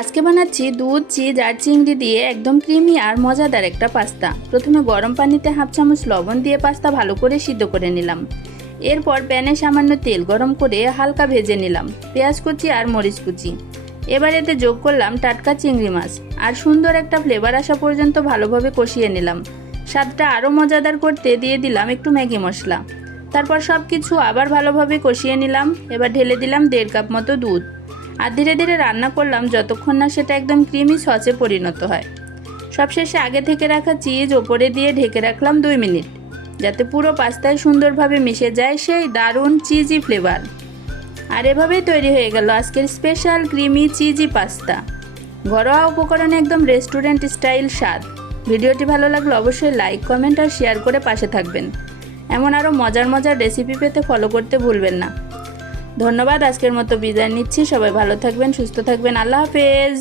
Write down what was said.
আজকে বানাচ্ছি দুধ, চিজ আর চিংড়ি দিয়ে একদম ক্রিমি আর মজাদার একটা পাস্তা। প্রথমে গরম পানিতে হাফ চামচ লবণ দিয়ে পাস্তা ভালো করে সিদ্ধ করে নিলাম। এরপর প্যানে সামান্য তেল গরম করে হালকা ভেজে নিলাম পেঁয়াজ কুচি আর মরিচ কুচি। এবার এতে যোগ করলাম টাটকা চিংড়ি মাছ আর সুন্দর একটা ফ্লেভার আসা পর্যন্ত ভালোভাবে কষিয়ে নিলাম। স্বাদটা আরও মজাদার করতে দিয়ে দিলাম একটু ম্যাগি মশলা। তারপর সব কিছু আবার ভালোভাবে কষিয়ে নিলাম। এবার ঢেলে দিলাম 1.5 কাপ মতো দুধ আর ধীরে ধীরে রান্না করলাম যতক্ষণ না সেটা একদম ক্রিমি সসে পরিণত হয়। সবশেষে আগে থেকে রাখা চিজ ওপরে দিয়ে ঢেকে রাখলাম 2 মিনিট, যাতে পুরো পাস্তায় সুন্দরভাবে মিশে যায় সেই দারুণ চিজি ফ্লেভার। আর এভাবেই তৈরি হয়ে গেল আজকের স্পেশাল ক্রিমি চিজি পাস্তা। ঘরোয়া উপকরণে একদম রেস্টুরেন্ট স্টাইল স্বাদ। ভিডিওটি ভালো লাগলে অবশ্যই লাইক, কমেন্ট আর শেয়ার করে পাশে থাকবেন। এমন আরও মজার মজার রেসিপি পেতে ফলো করতে ভুলবেন না। ধন্যবাদ। আজকের মতো বিদায় নিচ্ছি। সবাই ভালো থাকবেন, সুস্থ থাকবেন। আল্লাহ হাফেজ।